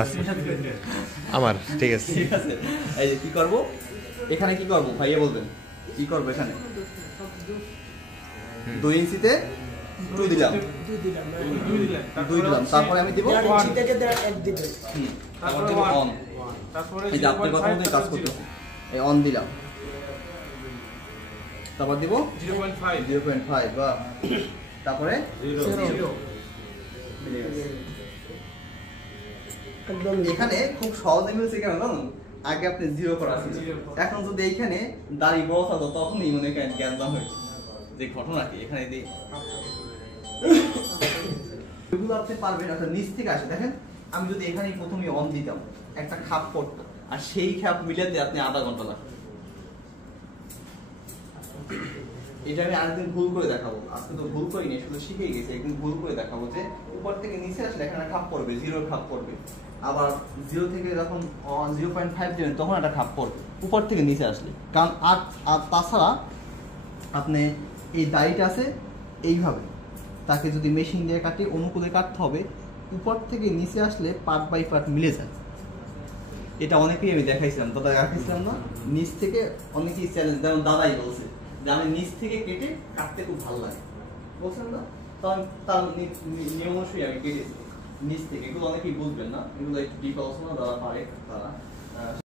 আচ্ছা আমার ঠিক আছে। ঠিক আছে, এই যে কি করব এখানে, কি করব ভাইয়া বলবেন কি করব এখানে? 2 ইঞ্চিতে 2 দিলাম, 2 দিলাম, তারপরে আমি দিব 1 ইঞ্চি থেকে 1 দিব, তারপর দিব অন। তারপরে এই যে আপনার কথা মতোই কাজ করতেছে, এই অন দিলাম, তারপর দিব 0.5 বা তারপরে 0। একদম এখানে খুব সহজে মিলছে কেন জানুন, আগে আপনি 0 করা ছিল, এখন যদি এইখানে দাড়ি বড় থাকতো তখনই মনে করেন জ্ঞান হয়েছে যে ঘটনা কি এখানে দিয়ে এগুলো আপনি পারবেন। অর্থাৎ নিচ থেকে আসে দেখেন, আমি যদি এখানে প্রথমে অন দিতাম একটা খাপ পড়তো, আর সেই খাপ মিলাতে আপনি আধা ঘন্টা লাগবে। এটা আমি আরেকদিন ভুল করে দেখাবো, আজকে তো ভুল করিনি, শুধু শিখেই গেছি, একদিন ভুল করে দেখাবো যে উপর থেকে নিচে আসলে এখানে খাপ পড়বে, 0 খাপ পড়বে, আবার 0 থেকে যখন 0.5 দেবেন তখন একটা খাপ পড়বে উপর থেকে নিচে আসলে। কারণ আর তাছাড়া আপনি এই দাড়িটা আছে এইভাবে, তাকে যদি মেশিন দিয়ে কাটি অনুকূলে কাটতে হবে, উপর থেকে নিচে আসলে পার্ট বাই পার্ট মিলে যায়। এটা অনেকেই আমি দেখাইছিলাম, দাদা দেখাইছিলাম না, নিচ থেকে অনেকেই চ্যালেঞ্জ, যেমন দাদাই বলছে যে আমি নিচ থেকে কেটে কাটতে খুব ভালো লাগে, বলছেন না, তখন তার নিয়ম অনুযায়ী আমি কেটেছি নিচ থেকে। এগুলো অনেকেই বুঝবেন না, এগুলো একটু ডিপ আলোচনা, যারা পারে তারা